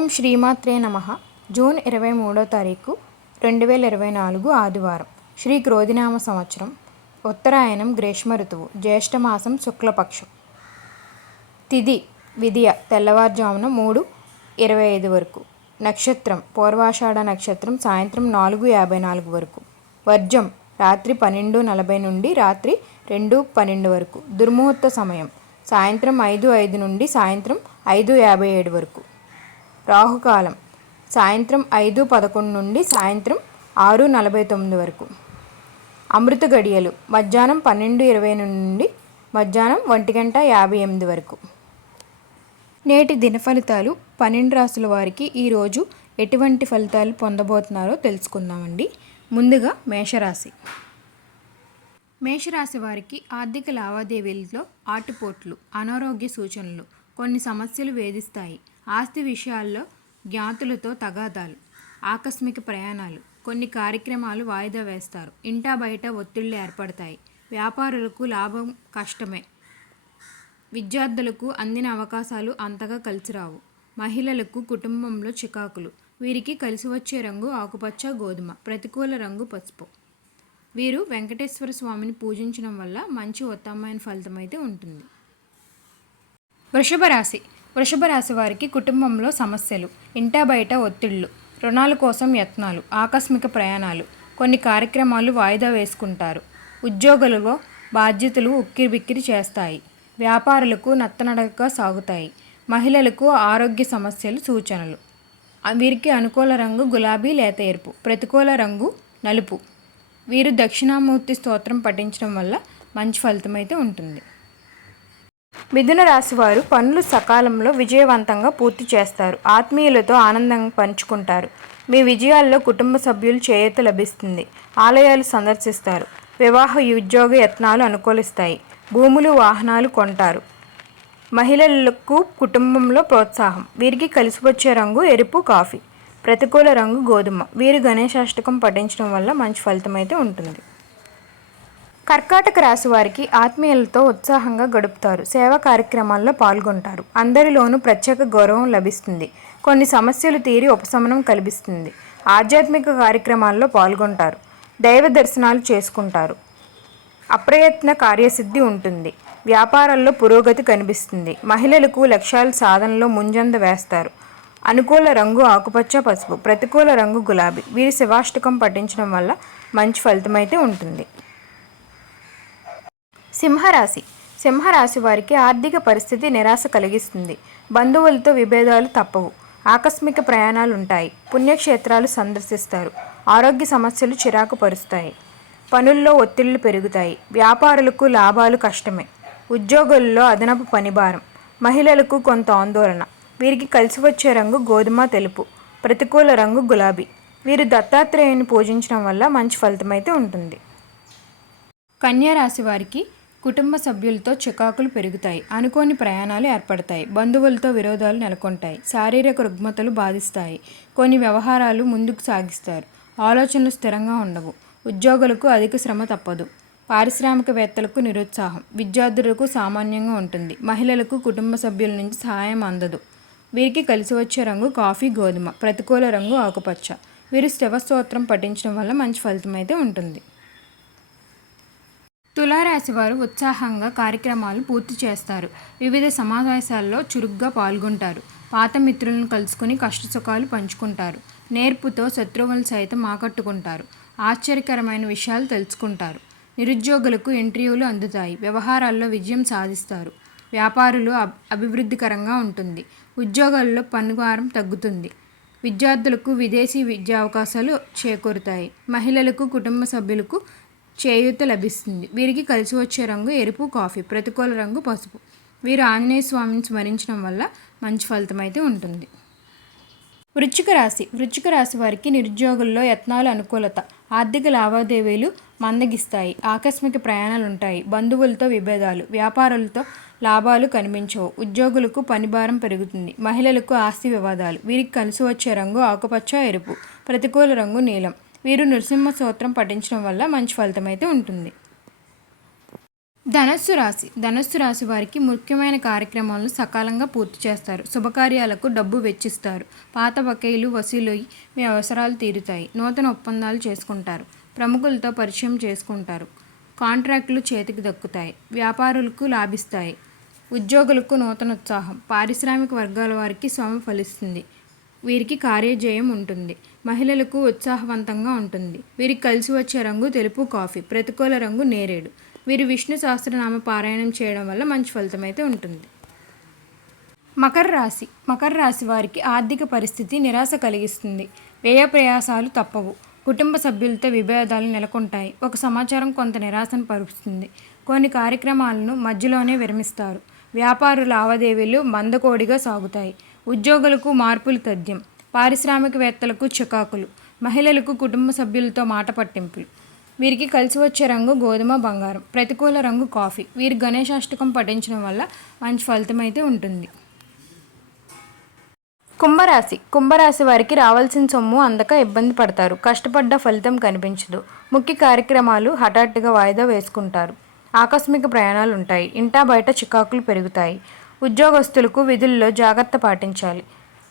ఓం శ్రీమాత్రే నమః. జూన్ 23వ తారీఖు 2024 ఆదివారం. శ్రీ క్రోధినామ సంవత్సరం, ఉత్తరాయణం, గ్రీష్మ ఋతువు, జ్యేష్ఠమాసం, శుక్లపక్షం. తిథి విదియ తెల్లవారుజామున 3:25 వరకు. నక్షత్రం పూర్వాషాఢ నక్షత్రం సాయంత్రం 4:54 వరకు. వర్జం రాత్రి 12:40 నుండి రాత్రి 2:12 వరకు. దుర్ముహూర్త సమయం సాయంత్రం 5:05 నుండి సాయంత్రం 5:57 వరకు. రాహుకాలం సాయంత్రం 5:11 నుండి సాయంత్రం 6:49 వరకు. అమృత గడియలు మధ్యాహ్నం 12:20 నుండి మధ్యాహ్నం 1:58 వరకు. నేటి దిన ఫలితాలు 12 రాశుల వారికి ఈరోజు ఎటువంటి ఫలితాలు పొందబోతున్నారో తెలుసుకుందామండి. ముందుగా మేషరాశి. మేషరాశి వారికి ఆర్థిక లావాదేవీలలో ఆటుపోట్లు, అనారోగ్య సూచనలు, కొన్ని సమస్యలు వేధిస్తాయి. ఆస్తి విషయాల్లో జ్ఞాతులతో తగాదాలు, ఆకస్మిక ప్రయాణాలు, కొన్ని కార్యక్రమాలు వాయిదా వేస్తారు. ఇంటా బయట ఒత్తిళ్లు ఏర్పడతాయి. వ్యాపారులకు లాభం కష్టమే. విద్యార్థులకు అందిన అవకాశాలు అంతగా కలిసిరావు. మహిళలకు కుటుంబంలో చికాకులు. వీరికి కలిసి వచ్చే రంగు ఆకుపచ్చ, గోధుమ. ప్రతికూల రంగు పసుపు. వీరు వెంకటేశ్వర స్వామిని పూజించడం వల్ల మంచి ఉత్తమమైన ఫలితం అయితే ఉంటుంది. వృషభ రాశి. వృషభ రాశి వారికి కుటుంబంలో సమస్యలు, ఇంటా బయట ఒత్తిళ్లు, రుణాల కోసం యత్నాలు, ఆకస్మిక ప్రయాణాలు, కొన్ని కార్యక్రమాలు వాయిదా వేసుకుంటారు. ఉద్యోగులలో బాధ్యతలు ఉక్కిరిబిక్కిరి చేస్తాయి. వ్యాపారులకు నత్తనడకగా సాగుతాయి. మహిళలకు ఆరోగ్య సమస్యలు సూచనలు. వీరికి అనుకూల రంగు గులాబీ లేత ఎరుపు. ప్రతికూల రంగు నలుపు. వీరు దక్షిణామూర్తి స్తోత్రం పఠించడం వల్ల మంచి ఫలితం అయితే ఉంటుంది. మిథున రాశి వారు పనులు సకాలంలో విజయవంతంగా పూర్తి చేస్తారు. ఆత్మీయులతో ఆనందంగా పంచుకుంటారు. మీ విజయాల్లో కుటుంబ సభ్యులు చేయూత లభిస్తుంది. ఆలయాలు సందర్శిస్తారు. వివాహ ఉద్యోగ యత్నాలు అనుకూలిస్తాయి. భూములు, వాహనాలు కొంటారు. మహిళలకు కుటుంబంలో ప్రోత్సాహం. వీరికి కలిసి వచ్చే రంగు ఎరుపు, కాఫీ. ప్రతికూల రంగు గోధుమ. వీరు గణేశాష్టకం పఠించడం వల్ల మంచి ఫలితం అయితే ఉంటుంది. కర్కాటక రాశి వారికి ఆత్మీయులతో ఉత్సాహంగా గడుపుతారు. సేవా కార్యక్రమాల్లో పాల్గొంటారు. అందరిలోనూ ప్రత్యేక గౌరవం లభిస్తుంది. కొన్ని సమస్యలు తీరి ఉపశమనం కల్పిస్తుంది. ఆధ్యాత్మిక కార్యక్రమాల్లో పాల్గొంటారు. దైవ దర్శనాలు చేసుకుంటారు. అప్రయత్న కార్యసిద్ధి ఉంటుంది. వ్యాపారాల్లో పురోగతి కనిపిస్తుంది. మహిళలకు లక్ష్యాల సాధనలో ముంజంద వేస్తారు. అనుకూల రంగు ఆకుపచ్చ, పసుపు. ప్రతికూల రంగు గులాబీ. వీరి శివాష్టకం పఠించడం వల్ల మంచి ఫలితం అయితే ఉంటుంది. సింహరాశి. సింహరాశి వారికి ఆర్థిక పరిస్థితి నిరాశ కలిగిస్తుంది. బంధువులతో విభేదాలు తప్పవు. ఆకస్మిక ప్రయాణాలు ఉంటాయి. పుణ్యక్షేత్రాలు సందర్శిస్తారు. ఆరోగ్య సమస్యలు చిరాకు పరుస్తాయి. పనుల్లో ఒత్తిళ్లు పెరుగుతాయి. వ్యాపారులకు లాభాలు కష్టమే. ఉద్యోగుల్లో అదనపు పనిభారం. మహిళలకు కొంత ఆందోళన. వీరికి కలిసి వచ్చే రంగు గోధుమ, తెలుపు. ప్రతికూల రంగు గులాబీ. వీరు దత్తాత్రేయుని పూజించడం వల్ల మంచి ఫలితం అయితే ఉంటుంది. కన్యా రాశి వారికి కుటుంబ సభ్యులతో చికాకులు పెరుగుతాయి. అనుకోని ప్రయాణాలు ఏర్పడతాయి. బంధువులతో విరోధాలు నెలకొంటాయి. శారీరక రుగ్మతలు బాధిస్తాయి. కొన్ని వ్యవహారాలు ముందుకు సాగిస్తారు. ఆలోచనలు స్థిరంగా ఉండవు. ఉద్యోగులకు అధిక శ్రమ తప్పదు. పారిశ్రామికవేత్తలకు నిరుత్సాహం. విద్యార్థులకు సామాన్యంగా ఉంటుంది. మహిళలకు కుటుంబ సభ్యుల నుంచి సహాయం అందదు. వీరికి కలిసి వచ్చే రంగు కాఫీ, గోధుమ. ప్రతికూల రంగు ఆకుపచ్చ. వీరు శివస్తోత్రం పఠించడం వల్ల మంచి ఫలితం అయితే ఉంటుంది. తులారాశి వారు ఉత్సాహంగా కార్యక్రమాలు పూర్తి చేస్తారు. వివిధ సమావేశాల్లో చురుగ్గా పాల్గొంటారు. పాత మిత్రులను కలుసుకుని కష్టసుఖాలు పంచుకుంటారు. నేర్పుతో శత్రువులను సైతం ఆకట్టుకుంటారు. ఆశ్చర్యకరమైన విషయాలు తెలుసుకుంటారు. నిరుద్యోగులకు ఇంటర్వ్యూలు అందుతాయి. వ్యవహారాల్లో విజయం సాధిస్తారు. వ్యాపారులు అభివృద్ధికరంగా ఉంటుంది. ఉద్యోగాల్లో పనిభారం తగ్గుతుంది. విద్యార్థులకు విదేశీ విద్యా అవకాశాలు చేకూరుతాయి. మహిళలకు కుటుంబ సభ్యులకు చేయూత లభిస్తుంది. వీరికి కలిసి వచ్చే రంగు ఎరుపు, కాఫీ. ప్రతికూల రంగు పసుపు. వీరు ఆంజనేయ స్వామిని స్మరించడం వల్ల మంచి ఫలితం అయితే ఉంటుంది. వృశ్చిక రాశి. వృశ్చిక రాశి వారికి నిరుద్యోగుల్లో యత్నాలు అనుకూలత. ఆర్థిక లావాదేవీలు మందగిస్తాయి. ఆకస్మిక ప్రయాణాలు ఉంటాయి. బంధువులతో విభేదాలు. వ్యాపారులతో లాభాలు కనిపించవు. ఉద్యోగులకు పనిభారం పెరుగుతుంది. మహిళలకు ఆస్తి వివాదాలు. వీరికి కలిసి వచ్చే రంగు ఆకుపచ్చ, ఎరుపు. ప్రతికూల రంగు నీలం. వీరు నృసింహ స్తోత్రం పఠించడం వల్ల మంచి ఫలితం అయితే ఉంటుంది. ధనస్సు రాశి వారికి ముఖ్యమైన కార్యక్రమాలను సకాలంగా పూర్తి చేస్తారు. శుభకార్యాలకు డబ్బు వెచ్చిస్తారు. పాత బకాయిలు వసూలై మీ అవసరాలు తీరుతాయి. నూతన ఒప్పందాలు చేసుకుంటారు. ప్రముఖులతో పరిచయం చేసుకుంటారు. కాంట్రాక్టులు చేతికి దక్కుతాయి. వ్యాపారులకు లాభిస్తాయి. ఉద్యోగులకు నూతన ఉత్సాహం. పారిశ్రామిక వర్గాల వారికి శ్రమ ఫలిస్తుంది. వీరికి కార్యజయం ఉంటుంది. మహిళలకు ఉత్సాహవంతంగా ఉంటుంది. వీరికి కలిసి వచ్చే రంగు తెలుపు కాఫీ. ప్రతికూల రంగు నేరేడు. వీరు విష్ణు సహస్రనామ పారాయణం చేయడం వల్ల మంచి ఫలితం అయితే ఉంటుంది. మకర రాశి వారికి ఆర్థిక పరిస్థితి నిరాశ కలిగిస్తుంది. వ్యయ ప్రయాసాలు తప్పవు. కుటుంబ సభ్యులతో విభేదాలు నెలకొంటాయి. ఒక సమాచారం కొంత నిరాశను పరుస్తుంది. కొన్ని కార్యక్రమాలను మధ్యలోనే విరమిస్తారు. వ్యాపార లావాదేవీలు మందకోడిగా సాగుతాయి. ఉద్యోగులకు మార్పులు తథ్యం. పారిశ్రామికవేత్తలకు చికాకులు. మహిళలకు కుటుంబ సభ్యులతో మాట పట్టింపులు. వీరికి కలిసి వచ్చే రంగు గోధుమ బంగారం. ప్రతికూల రంగు కాఫీ. వీరు గణేశాష్టకం పఠించడం వల్ల మంచి ఫలితం అయితే ఉంటుంది. కుంభరాశి వారికి రావాల్సిన సొమ్ము అందక ఇబ్బంది పడతారు. కష్టపడ్డ ఫలితం కనిపించదు. ముఖ్య కార్యక్రమాలు హఠాత్తుగా వాయిదా వేసుకుంటారు. ఆకస్మిక ప్రయాణాలు ఉంటాయి. ఇంటా బయట చికాకులు పెరుగుతాయి. ఉద్యోగస్తులకు విధుల్లో జాగ్రత్త పాటించాలి.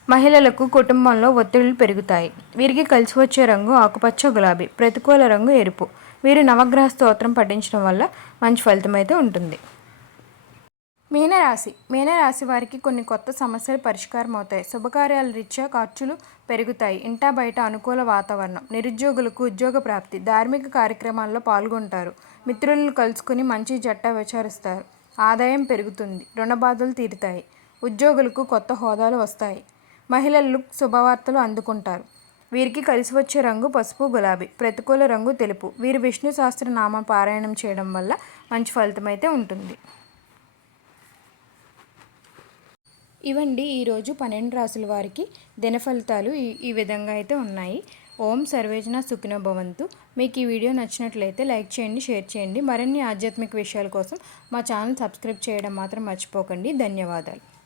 మహిళలకు కుటుంబంలో ఒత్తిళ్లు పెరుగుతాయి. వీరికి కలిసి వచ్చే రంగు ఆకుపచ్చ గులాబీ. ప్రతికూల రంగు ఎరుపు. వీరు నవగ్రహ స్తోత్రం పఠించడం వల్ల మంచి ఫలితం అయితే ఉంటుంది. మీనరాశి వారికి కొన్ని కొత్త సమస్యలు పరిష్కారం అవుతాయి. శుభకార్యాల రీత్యా ఖర్చులు పెరుగుతాయి. ఇంటా బయట అనుకూల వాతావరణం. నిరుద్యోగులకు ఉద్యోగ ప్రాప్తి. ధార్మిక కార్యక్రమాల్లో పాల్గొంటారు. మిత్రులను కలుసుకుని మంచి జట్ట విచారిస్తారు. ఆదాయం పెరుగుతుంది. రుణ బాధలు తీరుతాయి. ఉద్యోగులకు కొత్త హోదాలు వస్తాయి. మహిళలు శుభవార్తలు అందుకుంటారు. వీరికి కలిసి వచ్చే రంగు పసుపు గులాబీ. ప్రతికూల రంగు తెలుపు. వీరు విష్ణు సహస్రనామ పారాయణం చేయడం వల్ల మంచి ఫలితం అయితే ఉంటుంది. ఇవండి ఈరోజు 12 రాసుల వారికి దిన ఫలితాలు ఈ విధంగా అయితే ఉన్నాయి. ఓం సర్వేజన సుఖినో భవంతు. మీకు ఈ వీడియో నచ్చినట్లయితే లైక్ చేయండి, షేర్ చేయండి. మరిన్ని ఆధ్యాత్మిక విషయాల కోసం మా ఛానల్ సబ్స్క్రైబ్ చేయడం మాత్రం మర్చిపోకండి. ధన్యవాదాలు.